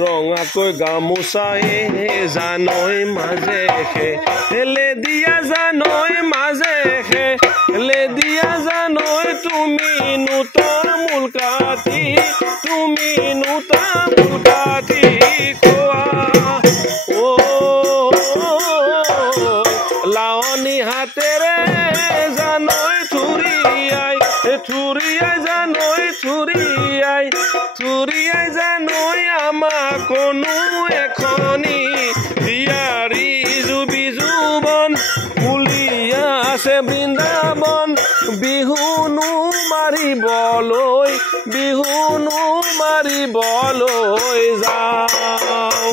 ৰঙাকৈ গামোচায়ে জানৈ মাজে হেলে দিয়া জানৈ মাজে হেলে দিয়া জানৈ তুমি নুতামুল কাটি তুমি নুতামুল কাটি কোৱা ও লাৱনী হাতেৰে জানৈ থুৰিয়াই জানৈ থুৰিয়াই জানৈ আমাক কোনো এখনি দিয়াৰী জুবি জুবন ফুলিয়া আছে বৃন্দাবন বিহুনো মাৰিবলৈ যাওঁ